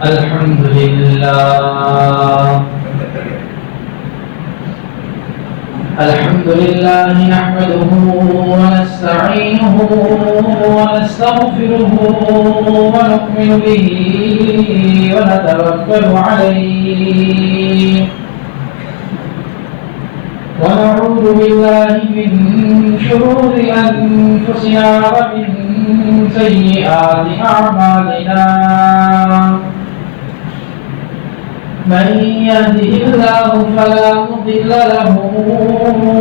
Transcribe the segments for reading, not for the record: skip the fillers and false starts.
الحمد لله نحمده ونستعينه ونستغفره ونؤمن به ونتوكل عليه ونعوذ بالله من شرور أنفسنا ومن سيئات أعمالنا من يهده الله فلا مضل له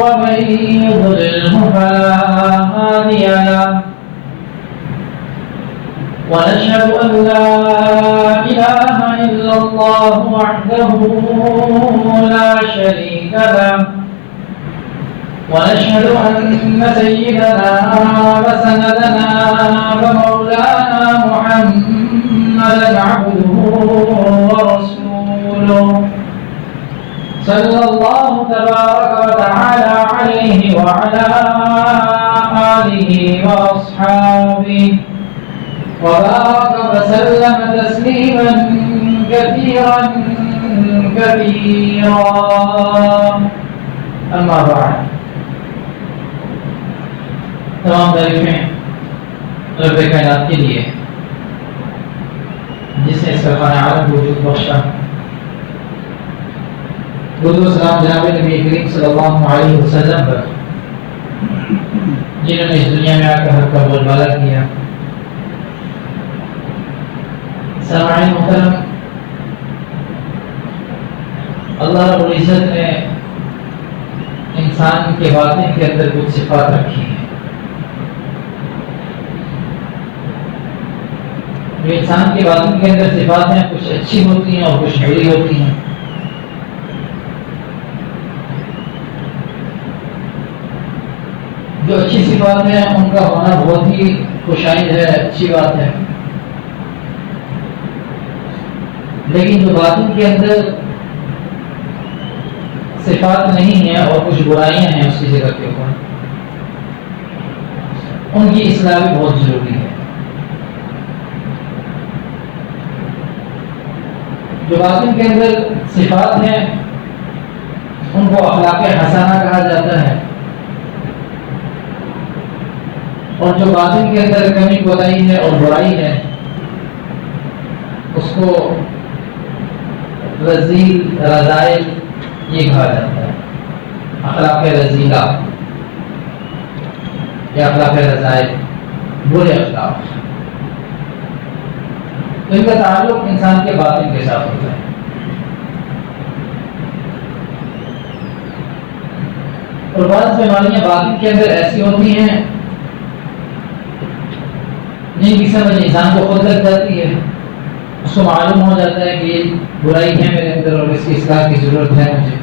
ومن يضلله فلا هادي له ونشهد أن لا إله إلا الله وحده لا شريك له ونشهد أن سيدنا وسندنا ومولانا محمدا عبده ورسوله صلى الله تبارك وتعالى عليه وعلى آله وأصحابه وبارك وسلم تسليما كثيرا أما بعد. تمام تعریفیں رب کائنات کے لیے جس نے سرکار عالم کو وجود بخشا. درود و سلام جناب نبی کریم صلی اللہ علیہ وسلم پر جنہوں نے اس دنیا میں آ کر حق کا بول بالا کیا. سامعین محترم، اللہ رب العزت نے انسان کے باطن کے اندر کچھ صفات رکھی ہیں جو انسان کے باطن کے اندر صفات ہیں، کچھ اچھی ہوتی ہیں اور کچھ بری ہوتی ہیں. جو اچھی صفات ہیں ان کا ہونا بہت ہی خوشائند ہے، اچھی بات ہے. لیکن جو باطن کے اندر صفات نہیں ہیں اور کچھ برائیاں ہیں اس کی جگہ کے اوپر، ان کی اصلاح بھی بہت ضروری ہے. جو باطن کے اندر صفات ہیں ان کو اخلاق حسنہ کہا جاتا ہے، اور جو باطن کے اندر کمی کوتاہی ہے اور برائی ہے اس کو رذیل رذائل یہ کہا جاتا ہے. اخلاق رذیلہ یا اخلاق رذائل برے اخلاق، تو ان کا تعلق انسان کے باطن کے ساتھ ہوتا ہے. اور بعض بیماریاں باطن کے اندر ایسی ہوتی ہیں جن کی سمجھ انسان کو خود لگ جاتی ہے. اس کو معلوم ہو جاتا ہے کہ یہ برائی ہے میرے اندر اور اس کی اصلاح کی ضرورت ہے مجھے.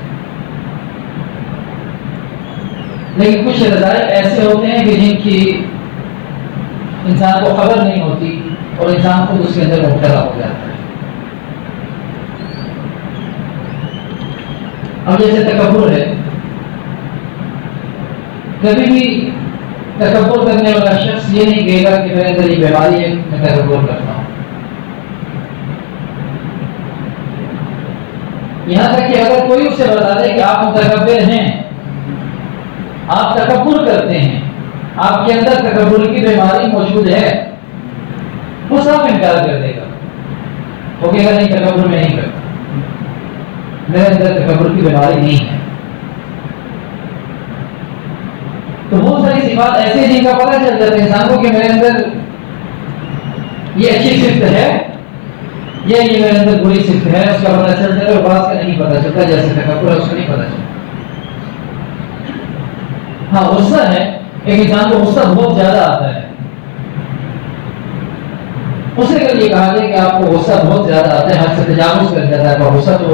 لیکن کچھ رذائل ایسے ہوتے ہیں کہ جن کی انسان کو خبر نہیں ہوتی اور انسان خود اس کے اندر مبتلا ہو جاتا ہے. اب جیسے تکبر ہے، کبھی بھی تکبر کرنے والا شخص یہ نہیں کہے گا کہ میرے اندر یہ بیماری ہے میں تکبر کرتا ہوں. یہاں تک کہ اگر کوئی اسے بتا دے کہ آپ متکبر ہیں، آپ تکبر کرتے ہیں، آپ کے اندر تکبر کی بیماری موجود ہے، وہ صاف انکار کر دے گا. وہ کہے گا نہیں، تکبر میں نہیں کرتا، میرے اندر تکبر کی بیماری نہیں ہے. تو بہت ساری صفات ایسے جن کا پتہ چل جاتا ہے انسان کو کہ میرے اندر یہ اچھی صفت ہے یا یہ میرے اندر بری صفت ہے. اس کا پتہ چلتا ہے اور بعض کا نہیں پتہ چلتا، جیسے تکبر ہے اس کا نہیں پتہ چلتا. ہاں غصہ ہے، ایک انسان کو غصہ بہت زیادہ آتا ہے. اسے اگر یہ کہا جائے کہ آپ کو غصہ بہت زیادہ آتا ہے، حد سے تجاوز کر جاتا ہے تو غصہ، تو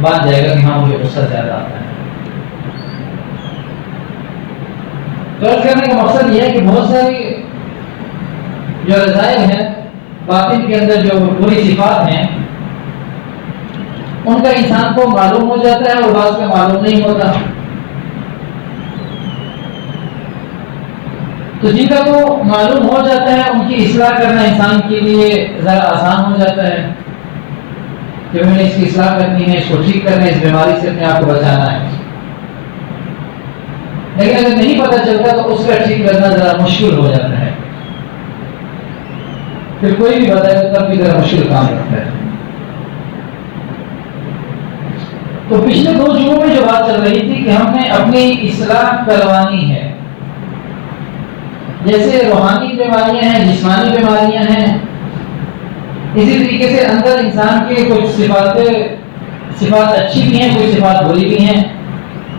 مان جائے گا کہ ہاں مجھے غصہ زیادہ آتا ہے. غلط کرنے کا مقصد یہ ہے کہ بہت ساری جو رذائل ہیں باطن کے اندر، جو بری صفات ہیں، ان کا انسان کو معلوم ہو جاتا ہے اور بعض کا معلوم نہیں ہوتا. تو جن کا تو معلوم ہو جاتا ہے ان کی اصلاح کرنا انسان کے لیے ذرا آسان ہو جاتا ہے. کہ میں نے اس کی اصلاح کرنی ہے، اس کو ٹھیک کرنا ہے، اس بیماری سے اپنے آپ کو بچانا ہے. لیکن اگر نہیں پتہ چلتا تو اس کا ٹھیک کرنا ذرا مشکل ہو جاتا ہے. پھر کوئی بھی بتائے تب بھی ذرا مشکل کام رکھتا ہے. تو پچھلے 2 جمعوں میں جو بات چل رہی تھی کہ ہم نے اپنی اصلاح کروانی ہے. جیسے روحانی بیماریاں ہیں، جسمانی بیماریاں ہیں، اسی طریقے سے اندر انسان کے کچھ صفات اچھی بھی ہیں، کچھ صفات بری بھی ہیں.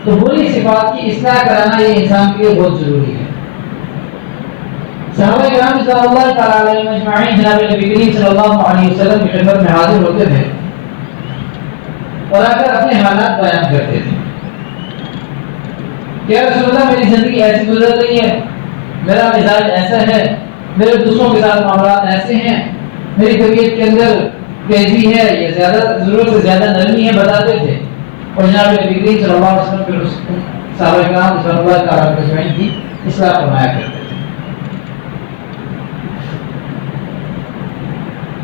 تو بری صفات کی اصلاح کرانا یہ انسان کے لیے بہت ضروری ہے. صحابہ کرام رضی اللہ تعالی علیہم اجمعین جناب نبی کریم صلی اللہ علیہ وسلم کی خدمت میں حاضر ہوتے تھے اور آ کر اپنے حالات بیان کرتے تھے کہ یا رسول اللہ میری زندگی ایسی گزر رہی ہے، میرا مزاج ایسا ہے، میرے دوستوں کے ساتھ معاملات ایسے ہیں، میری طبیعت کے اندر تیزی ہے یا زیادہ ضرورت سے زیادہ نرمی ہے، بتاتے تھے. اور جناب نبی کریم صلی اللہ علیہ وسلم پھر اس صحابہ کرام رضی اللہ تعالی اجمعین کی اصلاح فرمایا کرتے تھے.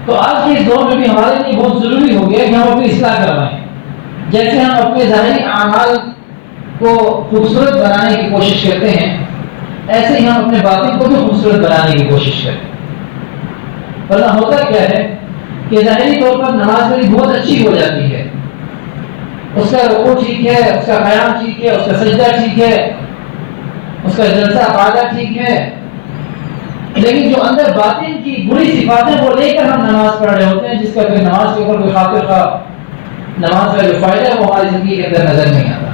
تو آج کے اس دور میں بھی ہمارے لیے بہت ضروری ہو گیا کہ ہم اپنی اصلاح کروائیں. جیسے ہم اپنے ظاہری اعمال کو خوبصورت بنانے کی کوشش کرتے ہیں، ایسے ہی ہم اپنے باطن کو بھی خوبصورت بنانے کی کوشش کرتے ہیں. ورنہ ہوتا کیا ہے کہ ظاہری طور پر نماز میری بہت اچھی ہو جاتی ہے، اس کا رکوع ٹھیک ہے، اس کا قیام ٹھیک ہے، اس کا سجدہ ٹھیک ہے، اس کا جلسہ قاعدہ ٹھیک ہے، لیکن جو اندر باطن کی بری صفاتیں وہ لے کر ہم نماز پڑھ رہے ہوتے ہیں، جس کا کوئی نماز کے اوپر کوئی خاطر خواہ نماز کا جو فائدہ ہے وہ ہماری زندگی کے اندر نظر نہیں آتا.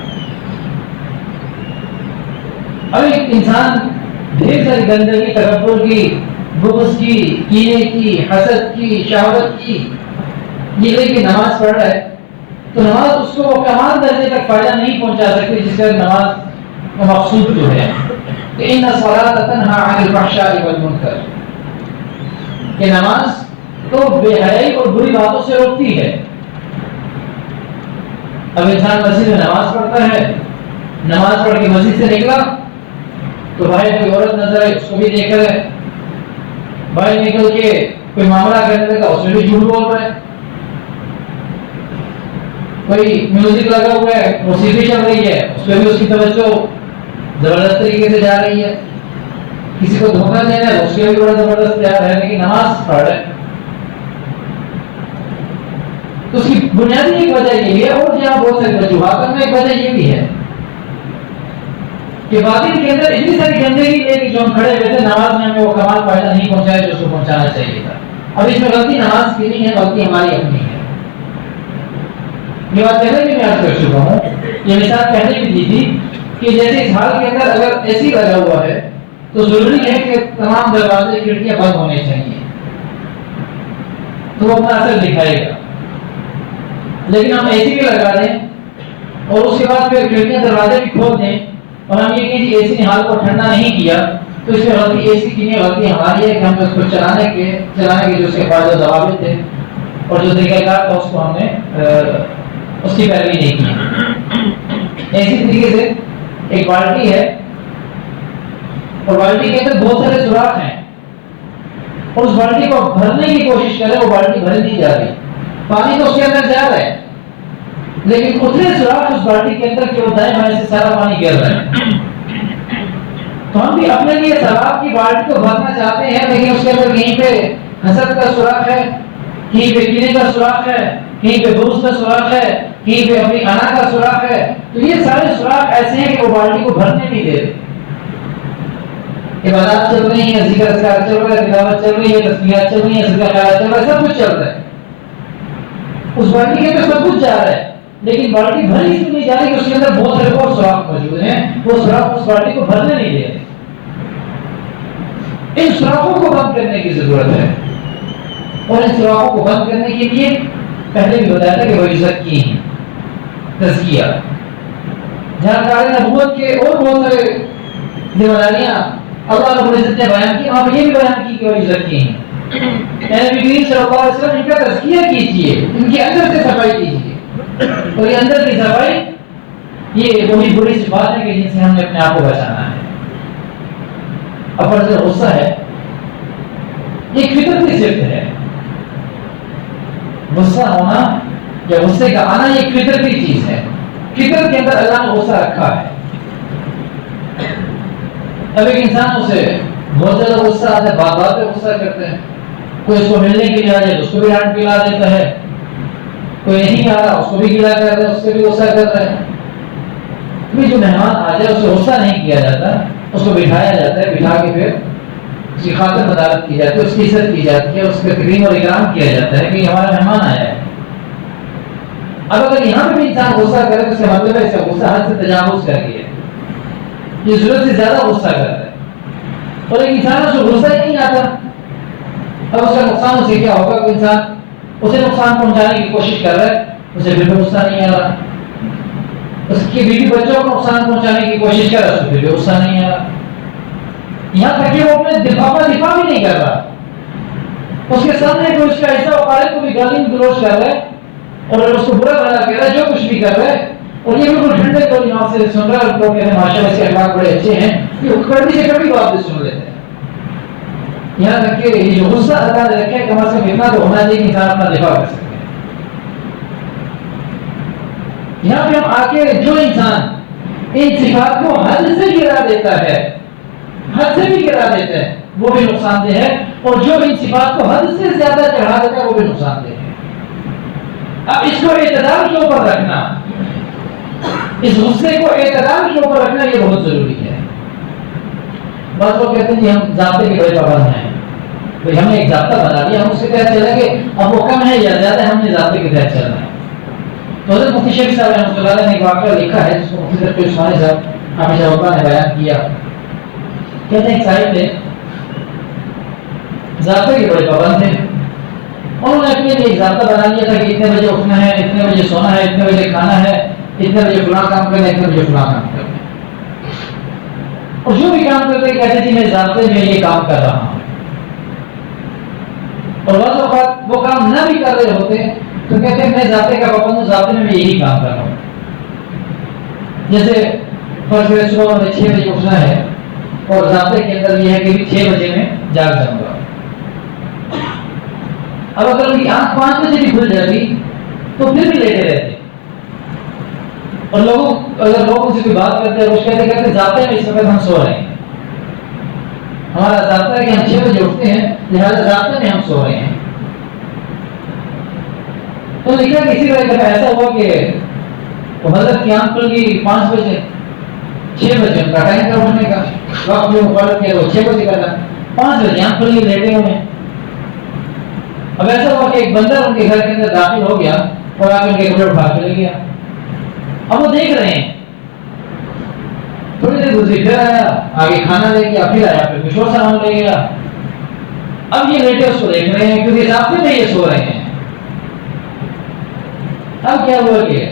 اب ایک انسان ڈھیر ساری گندگی، تکبر کی، بغض کی، کینے کی، حسد کی، شہوت کی یہ لے کے نماز پڑھ رہا ہے تو نماز اس کو وہ کمال درجے تک فائدہ نہیں پہنچا سکتی جس کا نماز کا مقصود جو ہے کہ ان الصلاۃ تنہی عن الفحشاء والمنکر، کہ نماز تو بے حیائی اور بری باتوں سے روکتی ہے. اب انسان مسجد میں نماز پڑھتا ہے، نماز پڑھ کے مسجد سے نکلا تو باہر کوئی عورت نظر آئی، اس کو بھی دیکھ رہا ہے، باہر نکل کے کوئی معاملہ کرنے لگا، اس میں بھی جھوٹ بول رہا ہے، کوئی میوزک لگا ہوا ہے، موسیقی چل رہی ہے، اس پہ بھی اس کی توجہ زبردست طریقے سے جا رہی ہے، کسی کو دھوکہ دینا ہے اس کے بھی بڑا زبردست تیار ہے، لیکن نماز پڑھ رہا ہے. تو اس کی بنیادی ایک وجہ یہ بھی ہے، اور جہاں بہت ساری وجوہات میں ایک وجہ یہ بھی ہے کہ باطن کے اندر اتنی ساری گندگی لے کے جو ہم کھڑے ہوئے تھے، نماز میں ہمیں وہ کمال فائدہ نہیں پہنچایا جو اس کو پہنچانا چاہیے تھا. اب اس میں غلطی نماز کی نہیں ہے، غلطی ہماری اپنی ہے. یہ بات پہلے بھی میں عرض کر چکا ہوں، یہ مثال پہلے بھی دی تھی کہ جیسے اس حال کے اندر اگر اے سی لگا ہوا ہے تو ضروری ہے کہ تمام دروازے کھڑکیاں بند ہونے چاہیے تو وہ اپنا اثر دکھائے گا. لیکن ہم اے سی بھی لگا دیں اور اس کے بعد پھر کھڑکیاں دروازے بھی کھول دیں اور ہم یہ کہ اے سی نے حال کو ٹھنڈا نہیں کیا، تو اس میں غلطی اے سی کی نہیں، غلطی ہماری ہے کہ ہم نے اس کو چلانے کے جو اس کے فائدے و ضوابط تھے اور جو طریقہ کار تھا اس کو ہم نے اس کی پیروی نہیں کی. اسی طریقے سے ایک بالٹی ہے اور بالٹی کے اندر بہت سارے سوراخ ہیں اور اس بالٹی کو بھرنے کی کوشش کریں، وہ بالٹی بھری نہیں جا رہی، پانی تو اس کے اندر جا رہا ہے لیکن اتنے سوراخ اس بالٹی کے اندر کہ وہ دائیں بائیں سے سارا پانی گر رہا ہے. تو ہم بھی اپنے لیے ثواب کی بالٹی کو بھرنا چاہتے ہیں، لیکن اس کے اندر کہیں پہ حسد کا سوراخ ہے، کہیں پہ کینے کا سوراخ ہے، کہیں پہ بغض کا سوراخ ہے، کہیں پہ اپنی انا کا سوراخ ہے. تو یہ سارے سوراخ ایسے ہیں کہ وہ بالٹی کو بھرنے نہیں دے رہے. عبادات چل رہی ہیں، ذکر اذکار چل رہا ہے، تلاوت چل رہی ہے، تسبیحات چل رہی ہیں، صدقہ خیرات چل رہا ہے، سب کچھ چل رہا ہے، اس بالٹی کے اندر سب کچھ جا رہا ہے، لیکن بالٹی بھری اس لیے نہیں جا رہی کہ اس کے اندر بہت سارے اور سوراخ موجود ہیں، وہ سوراخ اس بالٹی کو بھرنے نہیں دے رہے. ان سوراخوں کو بند کرنے کی ضرورت ہے اور ان سوراخوں کو بند کرنے کے لیے پہلے بھی بتایا تھا کہ وہ عزت کی ہیں، تزکیہ، جہاں کار نبوت کے اور بہت سارے ذمہ داریاں اللہ رب العزت نے بیان کی، وہاں پہ یہ بھی بیان کی کہ وہ عزت کی ہیں. نبی کریم صلی اللہ علیہ وسلم ان کا تزکیہ کیجیے، ان کے اندر سے صفائی کیجیے، اور یہ اندر کی صفائی یہ وہی بری صفات ہے کہ جن سے ہم نے اپنے آپ کو بچانا ہے. اب غصہ ہے ایک فطرتی صفت ہے، غصہ ہونا کہ غصے کا آنا یہ فطرتی چیز ہے، فطرت کے اندر اللہ نے غصہ رکھا ہے۔ اب ایک انسان سے بہت زیادہ غصہ آتا ہے، بات بات پہ غصہ کرتے ہیں، کوئی اس کو ملنے کے لیے آ جائے تو اس کو بھی ڈانٹ پلا دیتا ہے، کوئی نہیں آ رہا اس کو بھی گلا کر رہا ہے، اس سے بھی غصہ کر رہا ہے۔ جو مہمان آ جائے اس کو غصہ نہیں کیا جاتا، اس کو بٹھایا جاتا ہے، بٹھا کے پھر اس کی خاطر مدارت کی جاتی ہے، اس کی عزت کی جاتی ہے، اس کا تکریم اور اکرام کیا جاتا ہے کہ ہمارا مہمان آیا ہے۔ اب اگر یہاں پہ بھی انسان غصہ کرے تو اس کا مطلب ہے اس کا غصہ حد سے تجاوز کر گیا، یہ ضرورت سے زیادہ غصہ کرتا ہے، اور ایک انسان اس کو غصہ ہی نہیں آتا، اب اس کا نقصان اسے کیا ہوگا؟ کہ انسان اسے نقصان پہنچانے کی کوشش کر رہا ہے، اسے بالکل غصہ نہیں آ رہا، اس کی بیوی بچوں کو نقصان پہنچانے کی کوشش کر رہا ہے، اس کو بالکل غصہ نہیں آ رہا، یہاں تک کہ وہ اپنا دفاع بھی نہیں کر رہا، اس کے سامنے کوئی اس کا ایسا وقارے کو بھی گالی گلوچ کر رہا ہے اور اس کو برا بھلا کہہ رہا ہے، جو کچھ بھی کر رہا ہے، اور یہ بالکل ٹھنڈے کو دماغ سے سن رہا ہے، لوگ کہتے ہیں ماشاءاللہ اس کے اخلاق بڑے اچھے ہیں، یہ کڑوی سے کبھی بات بھی سن لیتے ہیں۔ یہاں تک کہ یہ جو غصہ اللہ نے رکھا ہے کم از کم اتنا تو ہونا چاہیے کہ انسان اپنا دفاع کر سکے۔ یہاں پہ ہم آ کے جو انسان ان صفات کو حد سے گرا دیتا ہے، حد سے بھی گرا دیتا ہے، وہ بھی نقصان دہ ہے، اور جو ان صفات کو حد سے زیادہ چڑھا دیتا ہے وہ بھی نقصان دہ ہے۔ اب اس کو اعتدال کے اوپر رکھنا، اس غصے کو اعتدال کے اوپر رکھنا یہ بہت ضروری ہے۔ بعض لوگ کہتے ہیں جی ہم ضابطے کے بڑے پابند ہیں، تو ہم نے ایک ضابطہ بنا لیا، ہم اس کے تحت چلیں گے، اب وہ کم ہے یا زیادہ ہے، ہم نے ضابطے کے تحت چلنا ہے۔ تو حضرت مفتی شفیع صاحب رحمۃ اللہ علیہ نے ایک واقعہ لکھا ہے جس کو مفتی تقی عثمانی صاحب حافظہ اللہ نے بیان کیا۔ کہتے ہیں ایک صاحب نے ضابطے کے بڑے پابند تھے، انہوں نے اپنے لیے ایک ضابطہ بنا لیا تھا کہ اتنے بجے اٹھنا ہے، اتنے بجے سونا ہے، اتنے بجے کھانا ہے، اتنے بجے فلاں کام کرنا ہے، اتنے بجے فلاں کام کرنا ہے، اور جو بھی کام کرتے کہتے تھے میں ضابطے میں یہ کام کر رہا ہوں، اور بعض اوقات وہ کام نہ بھی کر رہے ہوتے تو کہتے ہیں میں ضابطے کا پابند ہوں، ضابطے میں یہی کام کر رہا ہوں۔ جیسے فرض کریں صبح میں 6 بجے اٹھنا ہے اور ضابطے کے اندر یہ ہے کہ 6 بجے میں جاگ جاؤں گا، اب اگر ان کی آنکھ 5 بجے بھی کھل جاتی تو پھر بھی لیٹے رہتے، اور اگر لوگوں سے کوئی بات کرتے ہیں کہتے کہتے ضابطے میں اس وقت ہم سو رہے ہیں، ہمارا ضابطہ ہے کہ ہم 6 بجے اٹھتے ہیں لہٰذا ضابطے میں ہم سو رہے ہیں۔ تو لکھا کہ اسی طرح ایسا ہوا کہ حضرت کی آنکھ کھل گئی 5 بجے، 6 بجے ان کا ٹائم تھا اٹھنے کا، وقت جو مقرر کیا وہ 6 بجے کرنا، 5 بجے آنکھ کھل گئی لیٹے ہوئے۔ اب ایسا ہوا کہ ایک بندر ان کے گھر کے اندر داخل ہو گیا اور آ کے ان کے کپڑے اٹھا کے لے گیا۔ اب وہ دیکھ رہے ہیں، تھوڑی دیر گزری پھر آیا، آگے کھانا لے گیا، پھر آیا، پھر کچھ اور سامان لے گیا۔ اب یہ لیٹے اس کو دیکھ رہے ہیں کیونکہ ضابطے میں یہ سو رہے ہیں۔ اب کیا ہوا کہ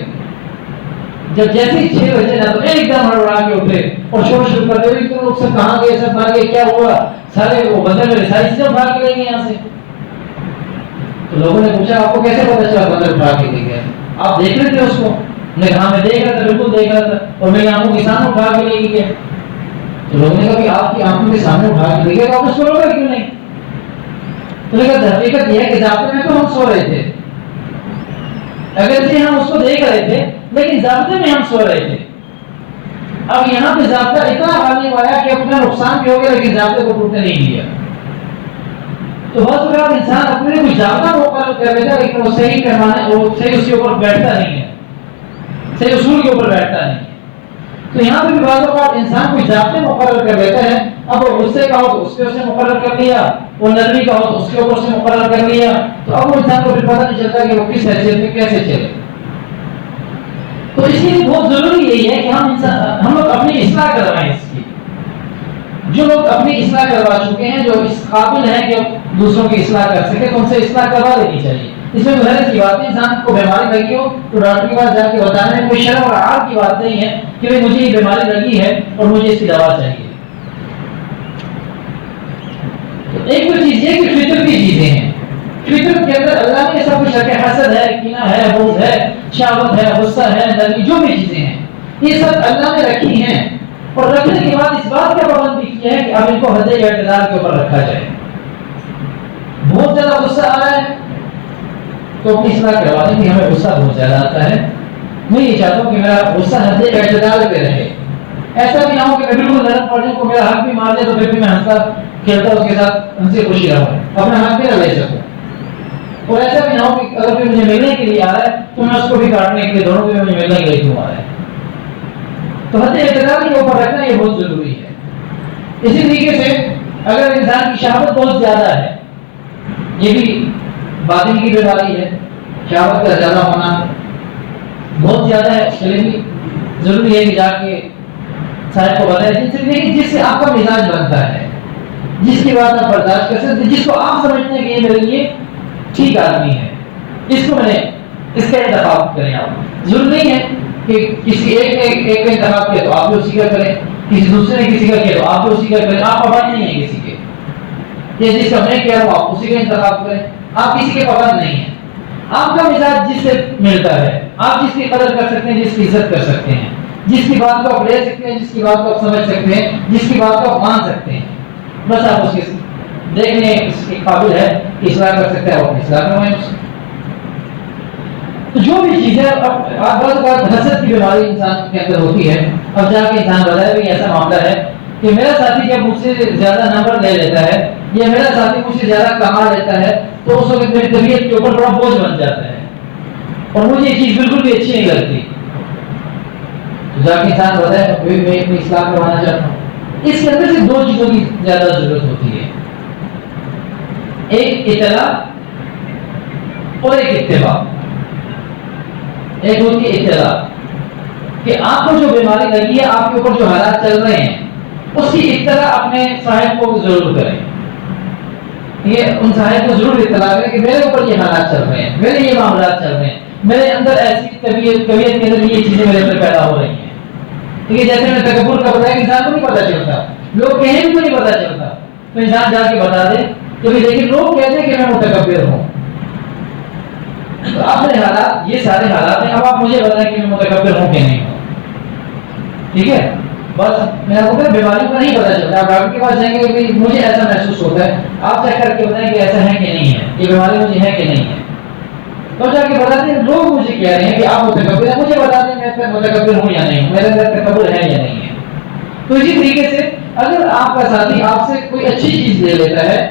جب جیسے ہی 6 بجے نا تو ایک دم ہڑبڑا کے اٹھے اور شور شروع کر دے، اتنے لوگ سب کہاں گئے، سب بھاگ گئے، کیا ہوا؟ سارے وہ بندر میرے ساری چیزیں اٹھا کے لے گئے یہاں سے۔ تو لوگوں نے پوچھا آپ کو کیسے پتا چلا بندر اٹھا کے لے گیا؟ آپ دیکھ رہے تھے اس کو؟ میں کہا میں دیکھ رہا تھا، بالکل دیکھ رہا تھا، اور میری آنکھوں کے سامنے اٹھا کے لے گیا۔ تو لوگوں نے کہا کہ آپ کی آنکھوں کے سامنے اٹھا کے لے گیا تو آپ اس کو روکا کیوں نہیں؟ تو نے کہا حقیقت یہ ہے کہ ضابطے میں تو ہم سو رہے تھے، اگرچہ ہم اس کو دیکھ رہے تھے لیکن ضابطے میں ہم سو رہے تھے۔ اب یہاں پہ ضابطہ اتنا غالب آیا کہ اپنا نقصان بھی ہو گیا لیکن ضابطے کو ٹوٹنے نہیں دیا۔ تو بہت اوقات انسان اپنے لیے کچھ ضابطہ مقرر کر لیتا ہے لیکن وہ صحیح پیمانے وہ صحیح اس کے اوپر بیٹھتا نہیں ہے، صحیح اصول کے اوپر بیٹھتا نہیں ہے۔ تو یہاں پہ بھی بعض اوقات انسان کچھ ضابطے مقرر کر لیتا ہے، اب وہ غصے کا ہو تو اس کے اوپر سے مقرر کر لیا، وہ نرمی کا ہو تو اس کے اوپر سے مقرر کر لیا، تو اب وہ انسان کو پھر پتہ نہیں چلتا کہ وہ کس حیثیت میں کیسے چلے۔ تو اس لیے بہت ضروری یہی ہے کہ ہم لوگ اپنی اصلاح کروائیں اس کی۔ جو لوگ اپنی اصلاح کروا چکے ہیں، جو اس قابل ہیں کہ دوسروں کی اصلاح کر سکے، تو ان سے اصلاح کروا لینی چاہیے۔ اس میں محنت کی بات ہے، انسان کو بیماری لگی ہو تو ڈاکٹر کے پاس جا کے بتانے میں کوئی شرم اور عار کی بات نہیں ہے کہ مجھے یہ بیماری لگی ہے اور مجھے اس کی دوا چاہیے۔ تو ایک تو چیز یہ کہ فطرت کی چیزیں ہیں، فطرت کے اندر اللہ نے سب کچھ رکھے، حسد ہے، کینہ ہے، بغض ہے، شہوت ہے، غصہ ہے، نرمی، جو بھی چیزیں ہیں یہ سب اللہ نے رکھی ہیں، اور رکھنے کے بعد اس بات کا پابند بھی کیا ہے کہ اب ان کو حد اعتدال کے اوپر رکھا جائے۔ بہت زیادہ غصہ آ رہا ہے تو اپنی اصلاح کروا دیں کہ ہمیں غصہ بہت زیادہ آتا ہے، میں یہ چاہتا ہوں کہ میرا غصہ حد اعتدال پہ رہے، ایسا بھی نہ ہو کہ میں بالکل نرم پڑ جاؤں، کو میرا حق بھی مار دے تو پھر بھی میں ہنستا کھیلتا اس کے ساتھ ہنسی خوشی رہوں، اپنا حق بھی نہ لے سکوں، اور ایسا بھی نہ ہو کہ اگر کوئی مجھے ملنے کے لیے آ رہا ہے تو میں اس کو بھی کاٹنے کے لیے دونوں کو مجھے ملنے کے لیے کیوں آ رہا ہے. تو حد اعتدال کے اوپر رکھنا یہ بہت ضروری ہے. اسی طریقے سے اگر انسان کی شہوت بہت زیادہ ہے، یہ بھی باطن کی بیماری ہے، شہوت کا زیادہ ہونا بہت زیادہ ہے، اس کے لیے بھی ضروری ہے کہ جا کے صاحب کو بتائیں جس سے آپ کا مزاج بنتا ہے، جس کی بات آپ برداشت کر سکتے، جس کو آپ سمجھتے ہیں کہ یہ میرے لیے ٹھیک آدمی ہے، اس کو میں نے اس کا انتخاب کریں. آپ ضروری نہیں ہے کہ کسی ایک کا انتخاب کیا تو آپ بھی اسی کا کریں، کسی دوسرے نے کسی کا کیا تو آپ بھی اسی کا کریں، آپ پابند نہیں ہیں کسی کے، یہ جس کا میں کیا وہ آپ اسی کا انتخاب کریں، آپ کسی کے پابند نہیں ہیں. آپ کا مزاج جس سے ملتا ہے، آپ جس کی قدر کر سکتے ہیں، جس کی عزت کر سکتے ہیں، جس کی بات کو آپ لے سکتے ہیں، جس کی بات کو آپ سمجھ سکتے ہیں، جس کی بات کو آپ مان سکتے ہیں، بس آپ اس کے دیکھنے اس کے قابل ہے کہ اصلاح کر سکتے ہیں، آپ اصلاح کروائیں اس. تو جو بھی چیزیں اب بعض اوقات حسد کی بیماری انسان کے اندر ہوتی ہے، اب جا کے انسان بتایا کہ ایسا معاملہ ہے کہ میرا ساتھی جب مجھ سے زیادہ نمبر لے لیتا ہے یا میرا ساتھی مجھ سے زیادہ کما لیتا ہے تو اس وقت میری طبیعت کے اوپر بڑا بوجھ بن جاتا ہے اور مجھے یہ چیز بالکل بھی اچھی نہیں لگتی. جا کے انسان بتایا میں اپنی اصلاح کروانا چاہتا ہوں. اس کے اندر سے دو چیزوں کی زیادہ ضرورت ہوتی ہے، ایک اطلاع اور ایک اتباع. ایک ہوتی ہے اطلاع کہ آپ کو جو بیماری لگی ہے، آپ کے اوپر جو حالات چل رہے ہیں، اس کی اطلاع اپنے صاحب کو ضرور کریں. یہ ان صاحب کو ضرور اطلاع کریں کہ میرے اوپر یہ حالات چل رہے ہیں، میرے یہ معاملات چل رہے ہیں، میرے اندر ایسی طبیعت کے اندر یہ چیزیں میرے اندر پیدا ہو رہی ہیں. ٹھیک ہے، جیسے میں تکبر کا بتایا کہ انسان کو نہیں پتا چلتا، لوگ کہیں بھی نہیں پتا چلتا، تو انسان جا کے بتا دے کہ لیکن لوگ کہتے ہیں کہ میں متکبر ہوں. تو اپنے حالات یہ سارے حالات ہیں، اب آپ مجھے بتائیں کہ میں متکبر ہوں کہ نہیں ہوں. ٹھیک ہے، بس میں آپ کو بیماریوں کا نہیں پتا چلتا. آپ ڈاکٹر کے پاس جائیں گے کہ مجھے ایسا محسوس ہوتا ہے، آپ چیک کر کے بتائیں کہ ایسا ہے کہ نہیں ہے، یہ بیماری مجھے ہے کہ نہیں ہے. تو جا کے بتا دیں لوگ مجھے کہہ رہے ہیں کہ آپ متکبر ہیں، مجھے بتا دیں میں متکبر ہوں یا نہیں ہوں، میرے اندر تکبر ہے یا نہیں ہے. تو اسی طریقے سے اگر آپ کا ساتھی آپ سے کوئی اچھی چیز لے لیتا ہے،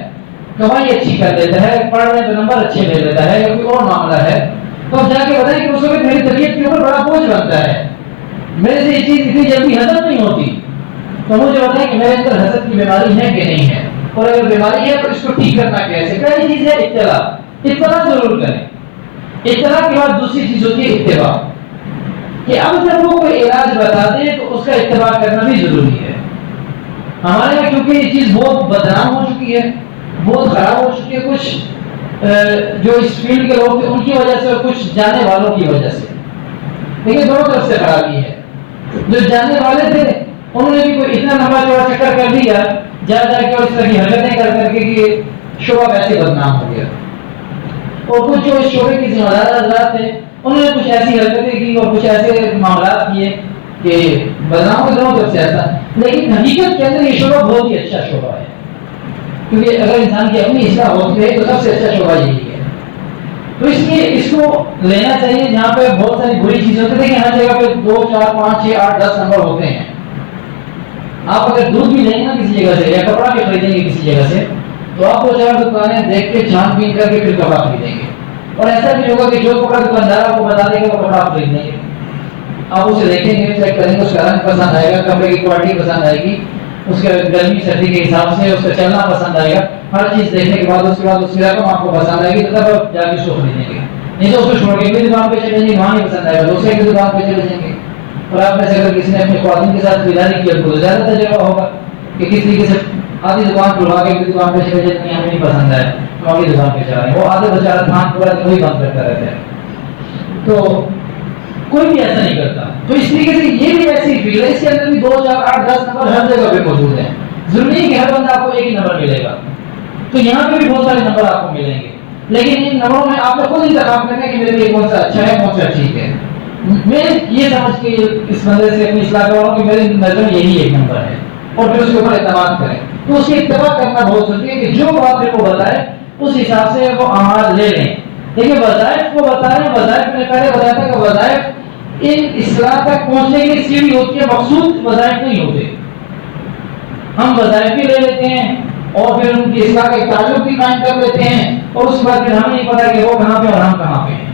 کمائی اچھی کر لیتا ہے، پڑھنے میں نمبر اچھے لے لیتا ہے یا کوئی اور معاملہ ہے، تو آپ جا کے بتائیں کہ اس وقت میری طبیعت کے اوپر بڑا بوجھ بنتا ہے، میرے سے یہ چیز اتنی جلدی ہضم نہیں ہوتی. تو مجھے بتائیں کہ میرے اندر حسد کی بیماری ہے کہ نہیں ہے، اور اگر بیماری ہے تو اس کو ٹھیک کرنا کیسے. پہلی چیز ہے اطلاع. اطلاع ضرور کریں. اطلاع کے بعد دوسری چیز ہوتی ہے اتباع، کہ اب جب وہ کوئی علاج بتا دیں تو اس کا اتباع کرنا بھی ضروری ہے. ہمارے یہاں کیونکہ یہ چیز بہت بدنام ہو چکی ہے، بہت خراب ہو چکی ہے، کچھ جو اس فیلڈ کے لوگ تھے ان کی وجہ سے اور کچھ جانے والوں کی وجہ سے. لیکن دونوں طرف سے خرابی ہے. جو جانے والے تھے انہوں نے بھی کوئی اتنا لمبا چوڑا چکر کر دیا جا جا کے اور اس طرح کی حرکتیں کر کر کے کہ شعبہ ویسے بدنام ہو گیا. اور کچھ جو اس شعبے کی ذمہ دار حضرات تھے انہوں نے کچھ ایسی حرکتیں کی اور کچھ ایسے معاملات کیے کہ بدنام کے دونوں طرف سے ایسا. لیکن حقیقت کے اندر یہ شعبہ بہت ہی اچھا شعبہ ہے، کیونکہ اگر انسان کی اپنی اصلاح ہوتی ہے تو سب سے اچھا شعبہ یہی ہے. تو اس لیے اس کو لینا چاہیے جہاں پہ بہت ساری بری چیزیں ہوتی ہیں. ہر جگہ پہ 2 4 5 6 8 10 نمبر ہوتے ہیں. آپ اگر دودھ بھی لیں گے نا کسی جگہ سے یا کپڑا بھی خریدیں گے کسی جگہ سے تو آپ 2 4 دکانیں دیکھ کے چھان بین کر کے پھر کپڑا خریدیں گے. اور ایسا بھی ہوگا کہ جو کپڑا دکاندار آپ کو بتا دے گا وہ کپڑا آپ خرید لیں گے. آپ اسے دیکھیں گے، چیک کریں گے، اس کا رنگ پسند آئے گا، کپڑے کی کوالٹی پسند آئے گی، اس کے گرمی سردی کے حساب سے اس کا چلنا پسند آئے گا. ہر چیز دیکھنے کے بعد اس کی رقم آپ کو پسند آئے گی تو تب آپ جا کے اس کو خریدیں گے. نہیں تو اس کو چھوڑ کے بھی دکان پہ چلیں گے، وہاں نہیں پسند آئے گا دوسرے کی دکان پہ چلے جائیں گے. اور آپ میں سے اگر کسی نے اپنی خواتین کے ساتھ خریداری کی تو زیادہ تجربہ ہوگا کہ کس طریقے سے آدھی دکان کھلوا کے اگلی دکان پہ چلے جاتے ہیں، ہمیں نہیں پسند ہے تو اگلی دکان پہ جا رہے ہیں. وہ آدھے بچارہ دھان پورا دن وہی بند کرتا رہتا ہے. تو کوئی بھی ایسا نہیں کرتا. تو اس طریقے سے یہ بھی ایسی فیلڈ ہے، اس کے اندر بھی 2 4 8 10 نمبر ہر جگہ پہ موجود ہیں. ضروری نہیں کہ ہر بندہ آپ کو ایک ہی نمبر ملے گا. تو یہاں پہ بھی بہت سارے نمبر آپ کو ملیں گے، لیکن ان نمبروں میں آپ کو خود انتخاب کرنا ہے کہ میرے لیے کون سا اچھا ہے، کون سا ٹھیک ہے. میں یہ سمجھ کے اس بندے سے اپنی اصلاح کر رہا ہوں کہ میری نظر میں یہی ایک نمبر ہے، اور پھر اس کے اوپر اعتماد کریں. تو اس کی اتباع کرنا بہت ضروری ہے کہ جو بات میرے کو بتائے اس حساب سے وہ اعمال لے لیں. دیکھیے وظائف کو بتا رہے ہیں، وظائف میں پہلے بتایا تھا کہ وظائف ان اصلاح تک پہنچنے کی سیڑھی ہوتی ہے، مقصود وظائف نہیں ہوتے. ہم وظائف بھی لے لیتے ہیں اور پھر ان کی اصلاح کے تعلق بھی قائم کر لیتے ہیں اور اس کے بعد پھر ہمیں نہیں پتا کہ وہ کہاں پہ اور ہم کہاں پہ ہیں.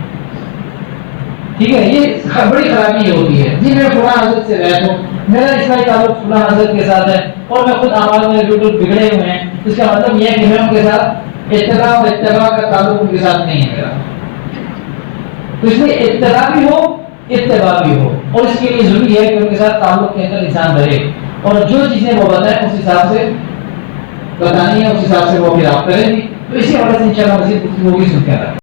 ٹھیک ہے، یہ بڑی خرابی یہ ہوتی ہے. جی میں فلاں حضرت سے رہتا ہوں، میرا اصلاحی تعلق فلاں حضرت کے ساتھ ہے اور میں خود اعمال میں بالکل بگڑے ہوئے ہیں، اس کا مطلب یہ ہے کہ میں ان کے ساتھ اتباع اور اتباع کا تعلق ان کے ساتھ نہیں ہے میرا. تو اس لیے اتباع بھی ہو اتباع بھی ہو، اور اس کے لیے ضروری ہے کہ ان کے ساتھ تعلق کے اندر انسان رہے اور جو چیزیں وہ بتائیں اس حساب سے بتانی ہے، اس حساب سے وہ پھر آپ کریں گی. تو اسی وجہ سے انشاءاللہ مزید گفتگو بھی سنتے ہیں.